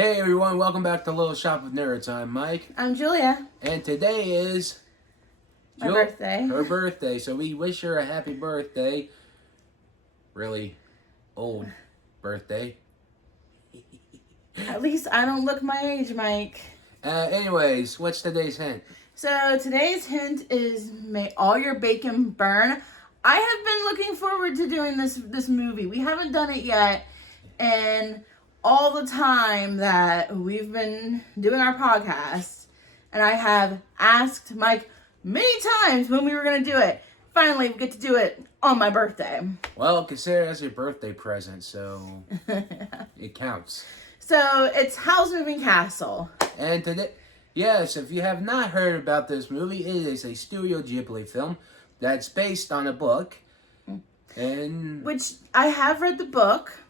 Hey everyone, welcome back to Little Shop of Nerds. I'm Mike. I'm Julia. And today is My birthday. her birthday. So we wish her a happy birthday. Really old birthday. At least I don't look my age, Mike. Anyways, what's today's hint? So today's hint is may all your bacon burn. I have been looking forward to doing this movie. We haven't done it yet. And all the time that we've been doing our podcast, and I have asked Mike many times when we were going to do it. Finally, we get to do it on my birthday. Well, consider it as your birthday present, so it counts. So it's HOWL'S Moving Castle. And today, yes, if you have not heard about this movie, it is a Studio Ghibli film that's based on a book. And which I have read the book.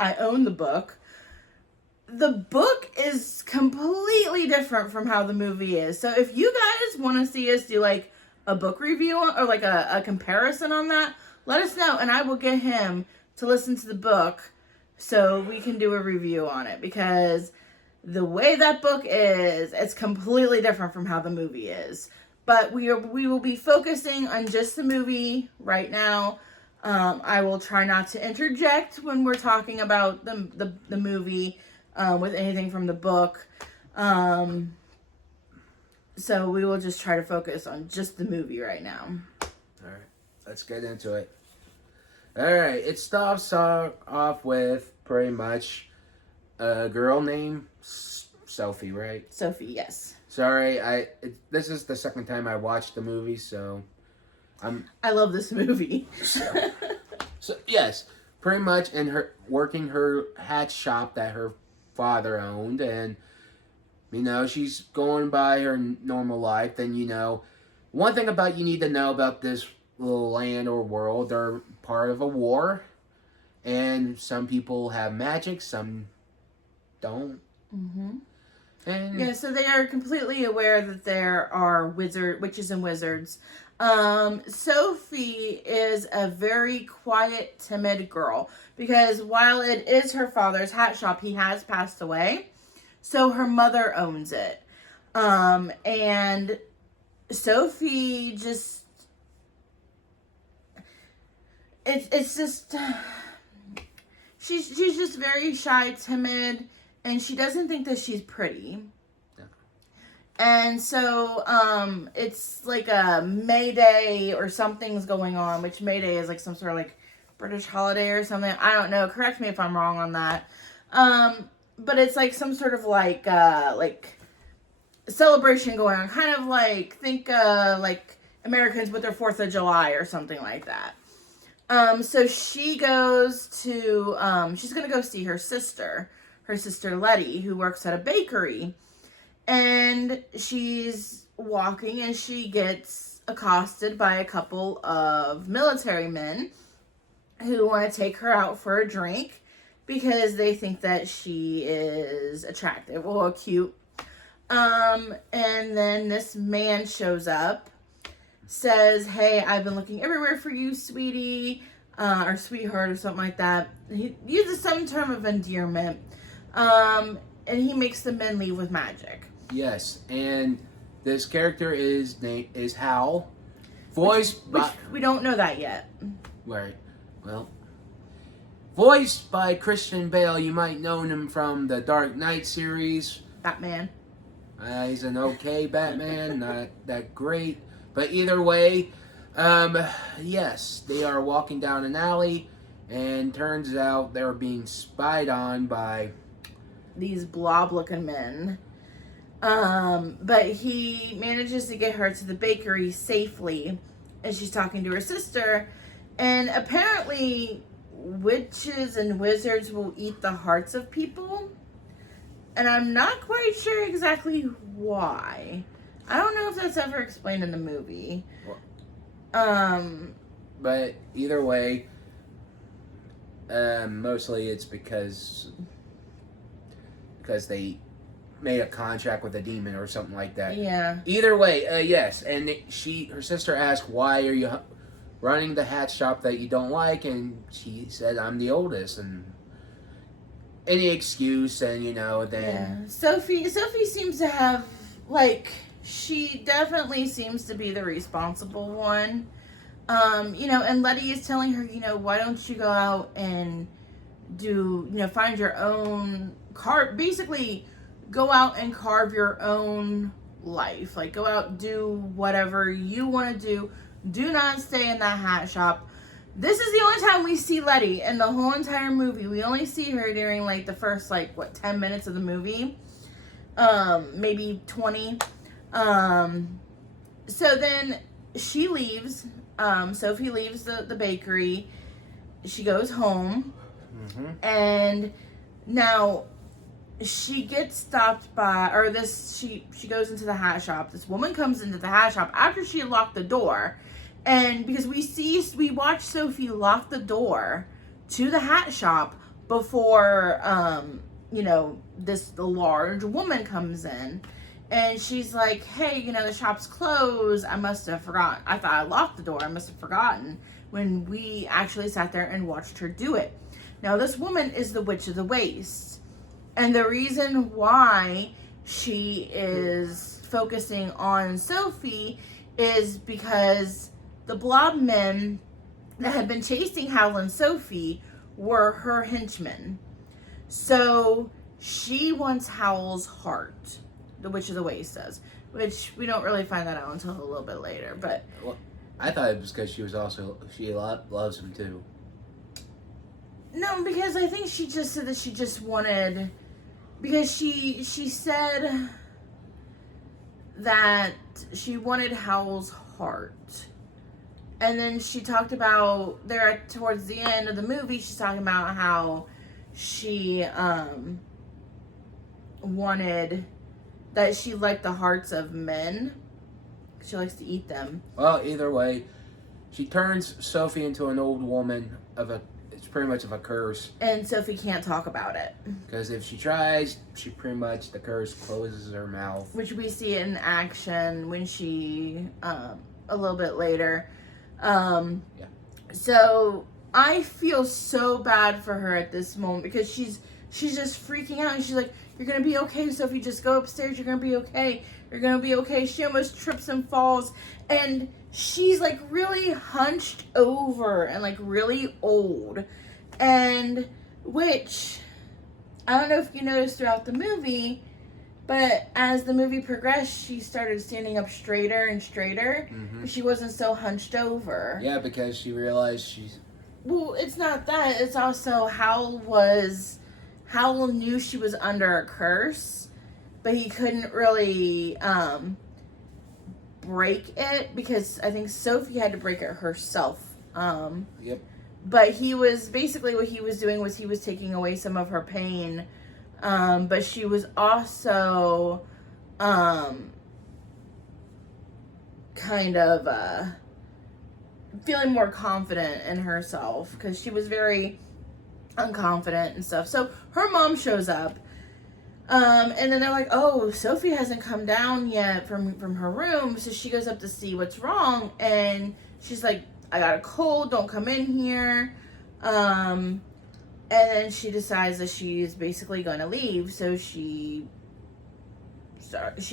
I own the book. The book is completely different from how the movie is. So if you guys want to see us do like a book review or like a comparison on that, let us know and I will get him to listen to the book so we can do a review on it, because the way that book is, it's completely different from how the movie is. But we will be focusing on just the movie right now. I will try not to interject when we're talking about the movie with anything from the book. So we will just try to focus on just the movie right now. Alright, let's get into it. Alright, it starts off with pretty much a girl named Sophie, right? Sophie, yes. Sorry, this is the second time I watched the movie, so I love this movie. So yes, pretty much in her working her hat shop that her father owned, and she's going by her normal life. And one thing about you need to know about this little land or world, they're part of a war, and some people have magic, some don't. Mm-hmm. And yeah, so they are completely aware that there are witches and wizards. Sophie is a very quiet, timid girl, because while it is her father's hat shop, he has passed away. So her mother owns it. And Sophie just, it's just, she's just very shy, timid, and she doesn't think that she's pretty. And so, it's like a May Day or something's going on, which May Day is like some sort of like British holiday or something. I don't know. Correct me if I'm wrong on that. But it's like some sort of like celebration going on. Kind of like, think, like Americans with their 4th of July or something like that. So she goes to, she's going to go see her sister Letty, who works at a bakery. And she's walking and she gets accosted by a couple of military men who want to take her out for a drink because they think that she is attractive or cute. And then this man shows up, says, "Hey, I've been looking everywhere for you, sweetie," or sweetheart or something like that. He uses some term of endearment. And he makes the men leave with magic. yes, and this character is Howl, voiced by... we don't know that yet. Right. Well, voiced by Christian Bale. You might know him from the Dark Knight series. Batman. He's an okay Batman, not that great. But either way, yes, they are walking down an alley, and turns out they're being spied on by these blob-looking men. But he manages to get her to the bakery safely, and she's talking to her sister. And apparently, witches and wizards will eat the hearts of people. And I'm not quite sure exactly why. I don't know if that's ever explained in the movie. But either way, mostly it's because they made a contract with a demon or something like that. Yeah. Either way, yes. And her sister asked, "Why are you running the hat shop that you don't like?" And she said, "I'm the oldest." And any excuse, and then Yeah. Sophie seems to have, like, she definitely seems to be the responsible one. And Letty is telling her, why don't you go out and do, find your own basically go out and carve your own life. Like, go out, do whatever you want to do. Do not stay in that hat shop. This is the only time we see Letty in the whole entire movie. We only see her during, like, the first, 10 minutes of the movie. Maybe 20. So then she leaves. Sophie leaves the bakery. She goes home. Mm-hmm. And now she gets stopped by, she goes into the hat shop. This woman comes into the hat shop after she locked the door. And because we watch Sophie lock the door to the hat shop before, the large woman comes in. And she's like, hey, the shop's closed. I must have forgotten. I thought I locked the door. I must have forgotten, when we actually sat there and watched her do it. Now, this woman is the Witch of the Waste. And the reason why she is focusing on Sophie is because the blob men that had been chasing Howl and Sophie were her henchmen. So she wants Howl's heart, the Witch of the Waste does, which we don't really find that out until a little bit later. But well, I thought it was because she loves him too. No, because I think she just said that she just wanted, because she said that she wanted Howl's heart. And then she talked about, towards the end of the movie, she's talking about how she wanted, that she liked the hearts of men. She likes to eat them. Well, either way, she turns Sophie into an old woman it's pretty much of a curse. And Sophie can't talk about it. Because if she tries, the curse closes her mouth. Which we see in action when she, a little bit later. Yeah. So I feel so bad for her at this moment because she's just freaking out, and she's like, you're gonna be okay, Sophie, just go upstairs, you're gonna be okay. You're gonna be okay. She almost trips and falls, and she's like really hunched over and like really old. And which, I don't know if you noticed throughout the movie, but as the movie progressed, she started standing up straighter and straighter. Mm-hmm. She wasn't so hunched over. Yeah, because she realized Well, it's not that. It's also Howl knew she was under a curse, but he couldn't really break it because I think Sophie had to break it herself. Yep. But he was, basically what he was doing was he was taking away some of her pain. But she was also kind of feeling more confident in herself because she was very unconfident and stuff. So her mom shows up, and then they're like, oh, Sophie hasn't come down yet from her room. So she goes up to see what's wrong, and she's like, I got a cold, don't come in here. And then she decides that she's basically going to leave. So she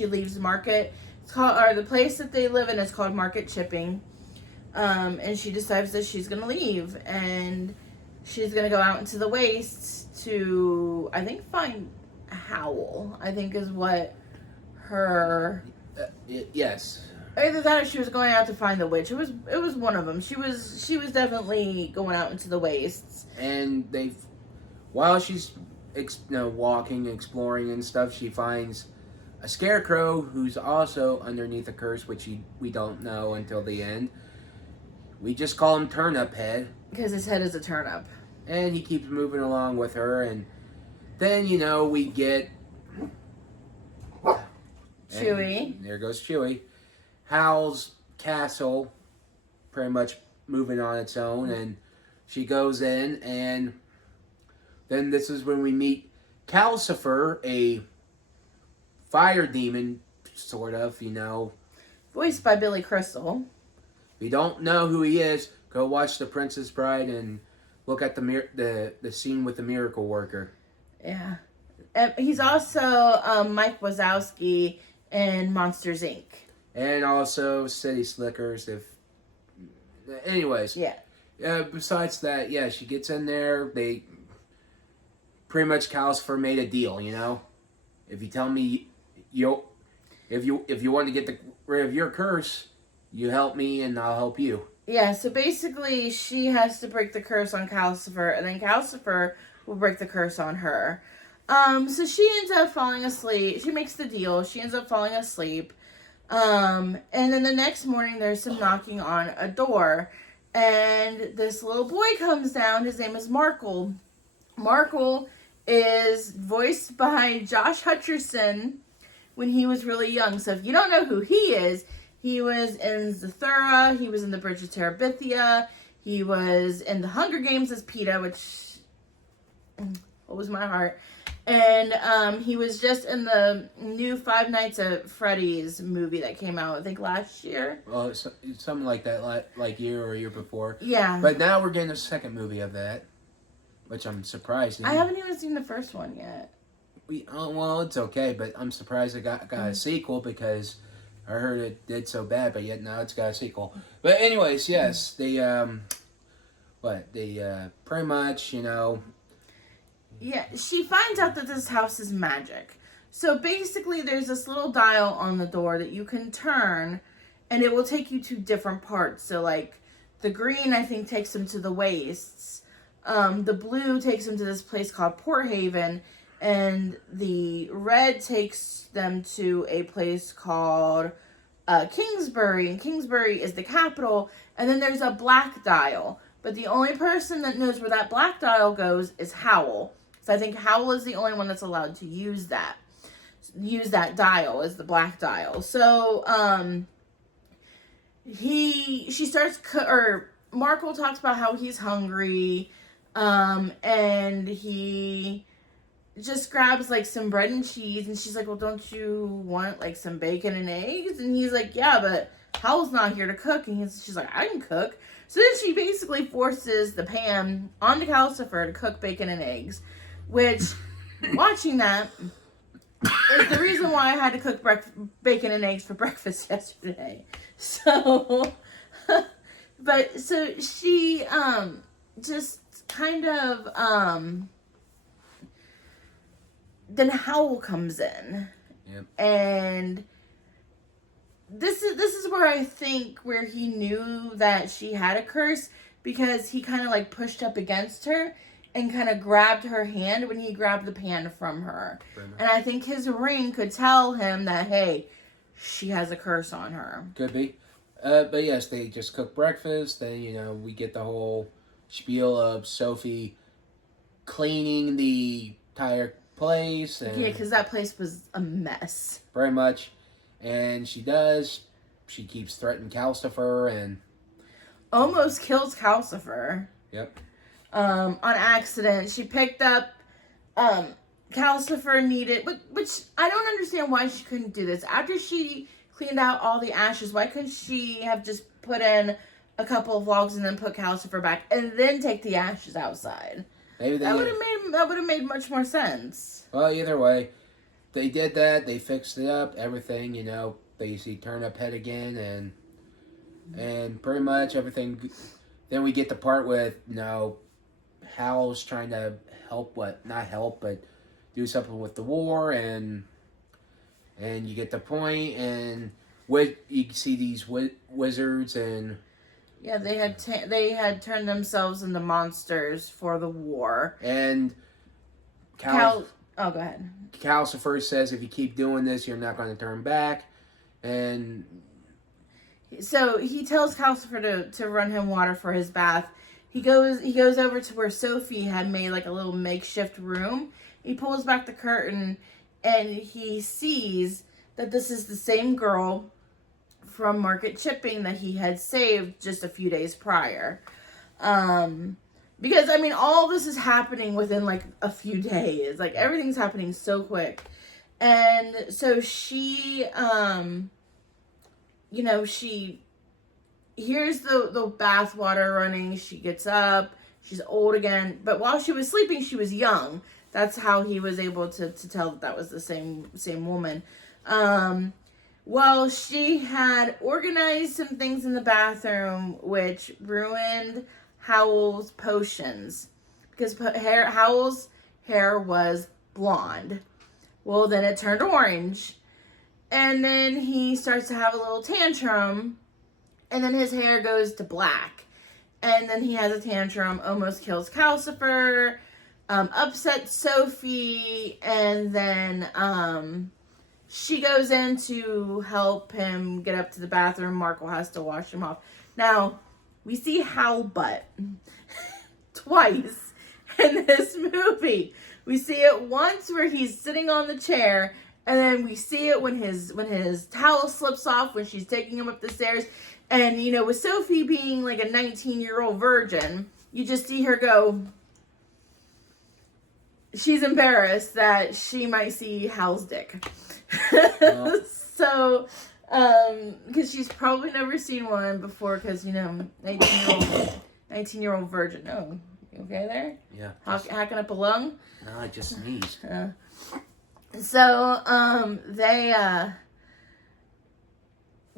leaves the market. It's called, or the place that they live in is called Market Chipping. And she decides that she's going to leave, and she's going to go out into the wastes to, I think, find Howl, I think is what her... yes. Either that or she was going out to find the witch. It was one of them. She was definitely going out into the wastes. And while she's walking, exploring and stuff, she finds a scarecrow who's also underneath a curse, which we don't know until the end. We just call him Turnip Head. Because his head is a turnip. And he keeps moving along with her, and then, we get... Chewie. There goes Chewie. Howl's castle pretty much moving on its own, and she goes in, and then this is when we meet Calcifer, a fire demon, sort of, Voiced by Billy Crystal. If you don't know who he is, go watch The Princess Bride and look at the scene with the miracle worker. Yeah. He's also Mike Wazowski in Monsters Inc. And also City Slickers. Anyways, Yeah. besides that, yeah, she gets in there. They pretty much Calcifer made a deal. If you tell me if you want to get rid of your curse, you help me and I'll help you. Yeah, so basically she has to break the curse on Calcifer, and then Calcifer will break the curse on her. So she ends up falling asleep. She makes the deal. She ends up falling asleep. And then the next morning there's some knocking on a door, and this little boy comes down. His name is Markle. Markle is voiced by Josh Hutcherson when he was really young. So if you don't know who he is, he was in Zathura, he was in the Bridge of Terabithia, he was in the Hunger Games as PETA, which was my heart. And he was just in the new Five Nights at Freddy's movie that came out, I think, last year. Well, something like that, like year or year before. Yeah. But now we're getting a second movie of that, which I'm surprised. I haven't even seen the first one yet. Well, it's okay, but I'm surprised it got a sequel because I heard it did so bad, but yet now it's got a sequel. But anyways, yes, they pretty much, Yeah, she finds out that this house is magic. So basically there's this little dial on the door that you can turn and it will take you to different parts. So like the green, I think, takes them to the wastes. The blue takes them to this place called Port Haven, and the red takes them to a place called Kingsbury, and Kingsbury is the capital. And then there's a black dial, but the only person that knows where that black dial goes is Howl. So I think Howl is the only one that's allowed to use that dial, as the black dial. So Markle talks about how he's hungry, and he just grabs like some bread and cheese, and she's like, well, don't you want like some bacon and eggs? And he's like, yeah, but Howl's not here to cook. And she's like, I can cook. So then she basically forces the pan on the Calcifer to cook bacon and eggs, which watching that is the reason why I had to cook bacon and eggs for breakfast yesterday. So but so she just kind of then Howl comes in. Yep. And this is where I think where he knew that she had a curse, because he kind of like pushed up against her and kind of grabbed her hand when he grabbed the pan from her. And I think his ring could tell him that, hey, she has a curse on her. Could be. But yes, they just cook breakfast. Then, we get the whole spiel of Sophie cleaning the entire place. And Yeah, because that place was a mess. Very much. And she does. She keeps threatening Calcifer and almost kills Calcifer. Yep. On accident. She picked up Calcifer needed, which I don't understand why she couldn't do this. After she cleaned out all the ashes, why couldn't she have just put in a couple of logs and then put Calcifer back and then take the ashes outside? Maybe that would have made much more sense. Well, either way, they did that. They fixed it up. Everything, they see turn up head again, and pretty much everything. Then we get the part with Howl's trying to not help, but do something with the war, and you get the point, and you see these wizards, and yeah, they had turned themselves into monsters for the war. And oh, go ahead. Calcifer says, if you keep doing this, you're not going to turn back, and so he tells Calcifer to run him water for his bath. He goes over to where Sophie had made like a little makeshift room. He pulls back the curtain, and he sees that this is the same girl from Market Chipping that he had saved just a few days prior. Because, all this is happening within, like, a few days. Like, everything's happening so quick. And so she, she hears the bath water running. She gets up. She's old again. But while she was sleeping, she was young. That's how he was able to tell that was the same woman. Well, she had organized some things in the bathroom which ruined Howl's potions. Because Howl's hair was blonde. Well, then it turned orange. And then he starts to have a little tantrum. And then his hair goes to black. And then he has a tantrum, almost kills Calcifer, upsets Sophie, and then she goes in to help him get up to the bathroom. Markle has to wash him off. Now, we see Howl butt twice in this movie. We see it once where he's sitting on the chair, and then we see it when his towel slips off when she's taking him up the stairs. And, you know, with Sophie being like a 19-year-old virgin, you just see her go, she's embarrassed that she might see Hal's dick. Oh. So, because she's probably never seen one before, because, you know, 19-year-old virgin. Oh, you okay there? Yeah. Hacking up a lung? No, I just sneezed. So, they,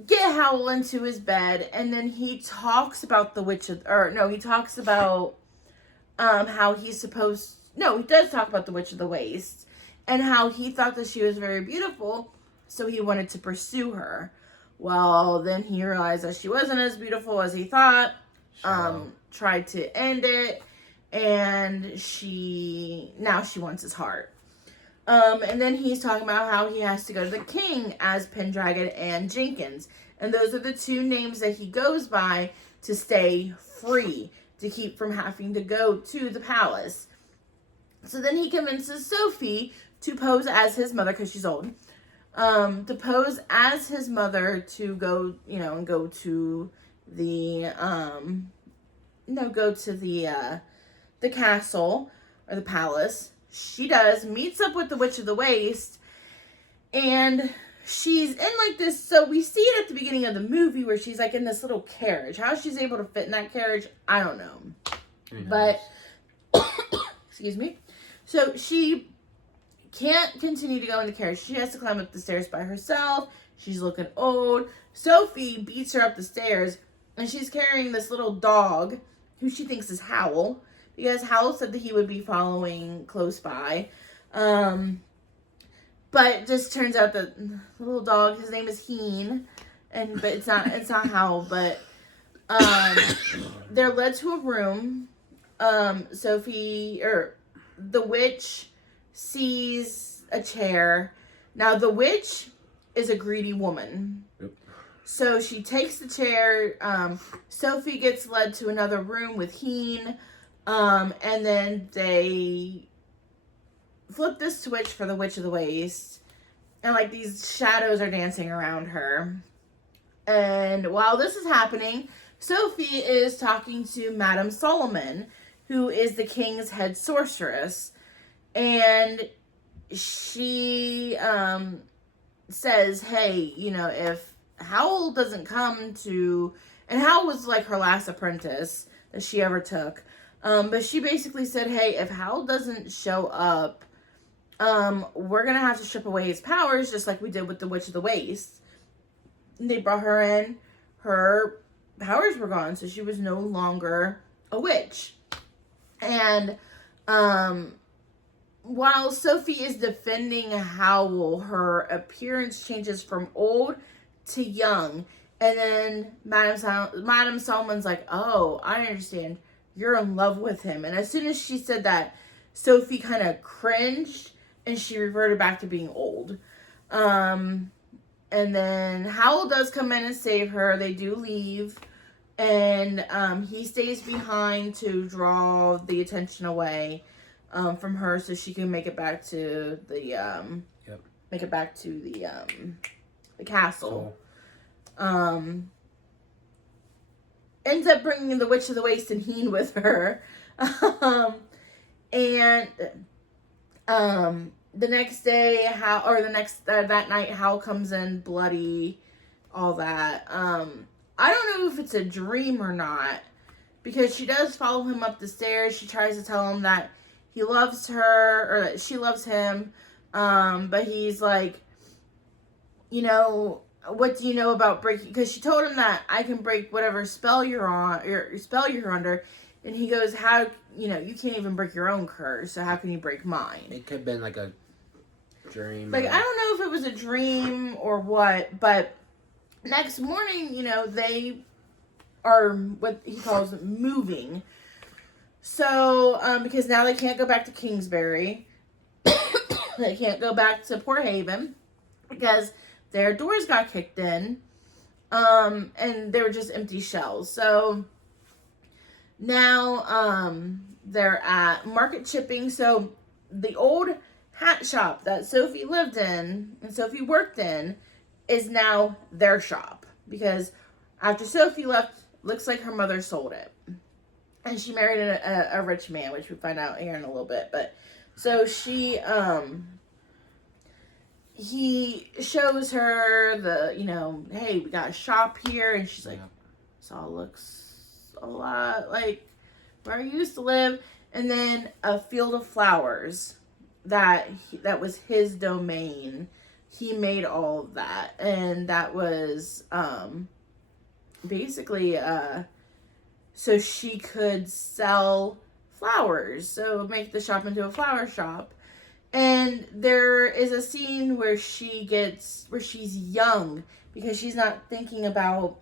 get Howl into his bed, and then he talks about he talks about, how he's supposed, no, he does talk about the Witch of the Waste, and how he thought that she was very beautiful, so he wanted to pursue her. Well, then he realized that she wasn't as beautiful as he thought, tried to end it, and now she wants his heart. And then he's talking about how he has to go to the king as Pendragon and Jenkins. And those are the two names that he goes by to stay free, to keep from having to go to the palace. So then he convinces Sophie to pose as his mother, because she's old, to pose as his mother to go, you know, and go to the, the castle or the palace. She does, meets up with the Witch of the Waste, and she's in like this, so we see it at the beginning of the movie where she's like in this little carriage. How she's able to fit in that carriage, I don't know. But, excuse me. So she can't continue to go in the carriage. She has to climb up the stairs by herself. She's looking old. Sophie beats her up the stairs, and she's carrying this little dog who she thinks is Howl, because Howl said that he would be following close by. But it just turns out that the little dog, his name is Heen, but it's not Howl, but they're led to a room. The witch sees a chair. Now the witch is a greedy woman. Yep. So she takes the chair. Sophie gets led to another room with Heen. And then they flip the switch for the Witch of the Waste, and like these shadows are dancing around her. And while this is happening, Sophie is talking to Madame Solomon, who is the king's head sorceress, and she says, hey, you know, if Howl doesn't come to, and Howl was like her last apprentice that she ever took. But she basically said, hey, if Howl doesn't show up, we're going to have to strip away his powers, just like we did with the Witch of the Waste. And they brought her in. Her powers were gone, so she was no longer a witch. And while Sophie is defending Howl, her appearance changes from old to young. And then Madame Solomon's like, oh, I understand. You're in love with him. And as soon as she said that, Sophie kind of cringed and she reverted back to being old. And then Howl does come in and save her. They do leave. And he stays behind to draw the attention away from her so she can make it back to the the castle. Cool. Ends up bringing the Witch of the Waste and Heen with her. The next day, that night, Howl comes in bloody, all that. I don't know if it's a dream or not, because she does follow him up the stairs. She tries to tell him that he loves her, or that she loves him. But he's like, what do you know about breaking? Because she told him that I can break whatever spell you're on, or spell you're under. And he goes, how, you can't even break your own curse, so how can you break mine? It could have been like a dream. Like, I don't know if it was a dream or what, but next morning, they are what he calls moving. So, because now they can't go back to Kingsbury. They can't go back to Port Haven because their doors got kicked in. And they were just empty shells. So now they're at market chipping. So the old hat shop that Sophie lived in and Sophie worked in is now their shop, because after Sophie left, looks like her mother sold it, and she married a rich man, which we find out here in a little bit. But so she he shows her the hey, we got a shop here, and she's like, this all looks a lot like where I used to live. And then a field of flowers that was his domain. He made all of that, and that was basically so she could sell flowers, so make the shop into a flower shop. And there is a scene where she's young, because she's not thinking about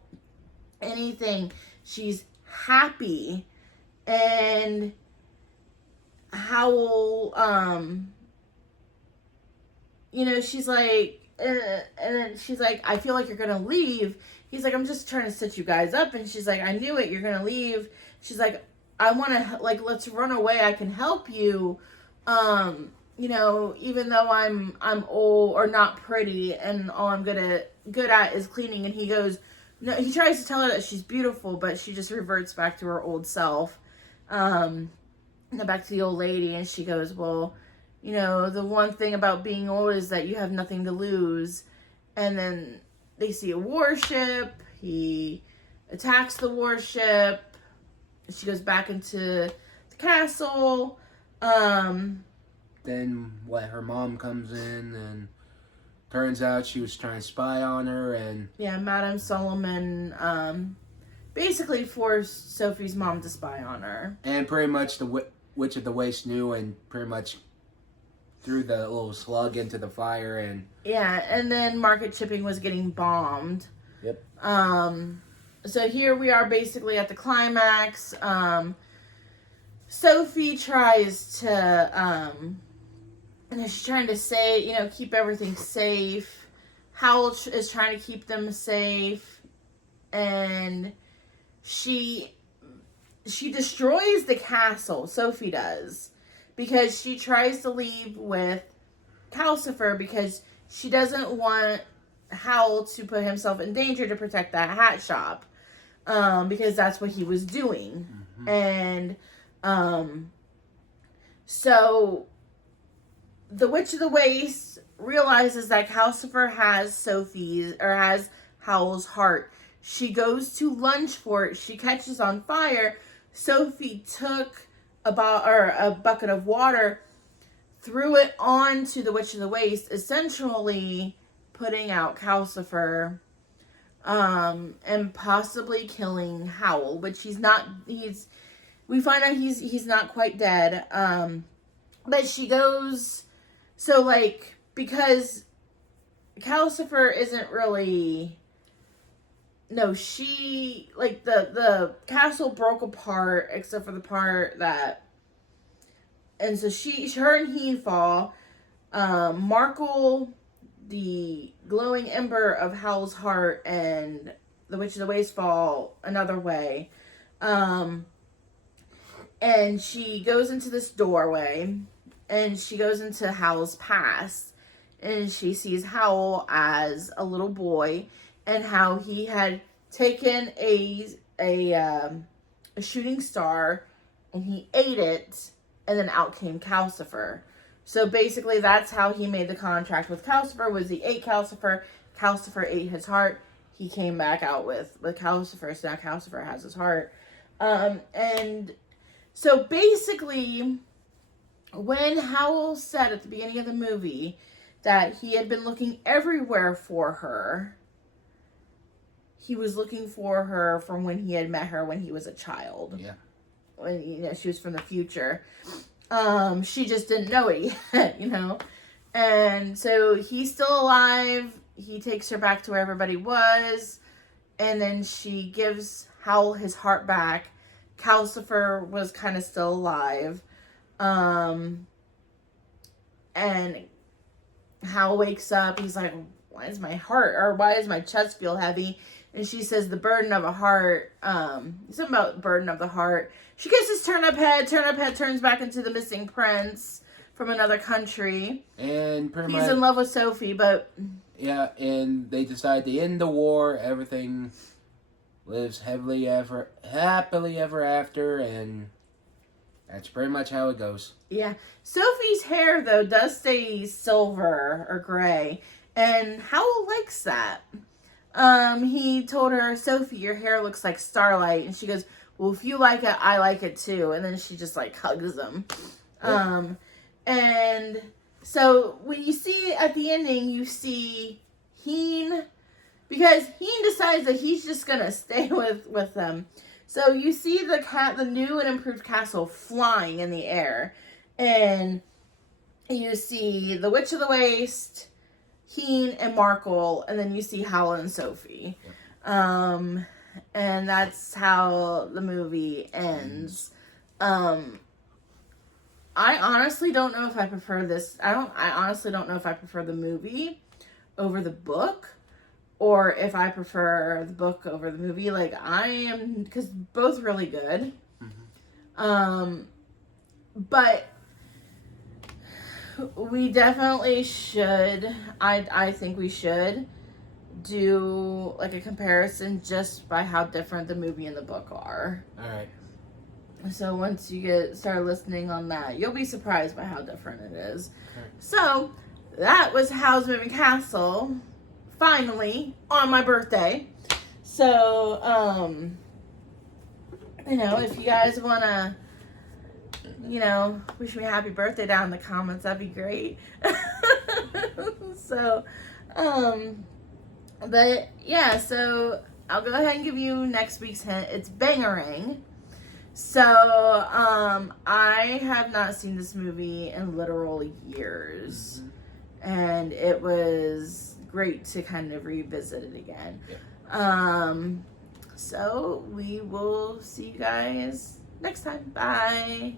anything. She's happy, and Howl, she's like, and then she's like, I feel like you're gonna leave. He's like, I'm just trying to set you guys up. And she's like, I knew it, you're gonna leave. She's like, I want to, let's run away. I can help you. Even though I'm old or not pretty, and all I'm good at is cleaning. And he goes, no, he tries to tell her that she's beautiful, but she just reverts back to her old self. Back to the old lady, and she goes, well, the one thing about being old is that you have nothing to lose. And then they see a warship. He attacks the warship. She goes back into the castle. Then her mom comes in, and turns out she was trying to spy on her. And Madame Solomon basically forced Sophie's mom to spy on her. And pretty much the Witch of the Waste knew, and pretty much threw the little slug into the fire. And then market chipping was getting bombed. Yep. So here we are basically at the climax. Sophie tries to, she's trying to say, keep everything safe. Howl is trying to keep them safe. And she destroys the castle, Sophie does, because she tries to leave with Calcifer, because she doesn't want Howl to put himself in danger to protect that hat shop, because that's what he was doing. Mm-hmm. And so the Witch of the Waste realizes that Calcifer has Howl's heart. She goes to lunge for it. She catches on fire. Sophie took a bucket of water, threw it onto the Witch of the Waste, essentially putting out Calcifer, and possibly killing Howl, which we find out he's not quite dead. But she goes, because Calcifer isn't really, the castle broke apart except for the part that, and so her and he fall. Markle, the glowing ember of Howl's heart, and the Witch of the Waste fall another way. And she goes into this doorway, and she goes into Howl's past, and she sees Howl as a little boy, and how he had taken a shooting star, and he ate it, and then out came Calcifer. So basically, that's how he made the contract with Calcifer, was he ate Calcifer. Calcifer ate his heart. He came back out with Calcifer, so now Calcifer has his heart. And so basically, when Howell said at the beginning of the movie that he had been looking everywhere for her, he was looking for her from when he had met her when he was a child. Yeah. When, you know, she was from the future. She just didn't know it yet, you know. And so he's still alive. He takes her back to where everybody was. And then she gives Howell his heart back. Calcifer was kind of still alive. And Howell wakes up. He's like, why is my chest feel heavy? And she says the burden of a heart, something about burden of the heart. She kisses Turnip Head. Turnip Head turns back into the missing prince from another country. And pretty much, he's in love with Sophie, but... Yeah, and they decide to end the war. Everything lives happily ever after, and that's pretty much how it goes. Yeah. Sophie's hair, though, does stay silver or gray, and Howell likes that. He told her, Sophie, your hair looks like starlight. And she goes, well, if you like it, I like it too. And then she just like hugs him. Yep. And so when you see at the ending, you see Heen, because Heen decides that he's just going to stay with them. So you see the new and improved castle flying in the air. And you see the Witch of the Waste, Heen and Markle, and then you see Howell and Sophie. Yep. And that's how the movie ends. I honestly don't know if I prefer this. I honestly don't know if I prefer the movie over the book, or if I prefer the book over the movie. Like, because both really good. Mm-hmm. But we definitely should, I think we should do like a comparison just by how different the movie and the book are. All right. So once you start listening on that, you'll be surprised by how different it is. Okay. So that was Howl's Moving Castle, finally on my birthday. So you know, if you guys want to, you know, wish me a happy birthday down in the comments, that'd be great. So but yeah, so I'll go ahead and give you next week's hint. It's Bangarang. So I have not seen this movie in literal years. Mm-hmm. And it was great to kind of revisit it again. Yeah. So we will see you guys next time. Bye.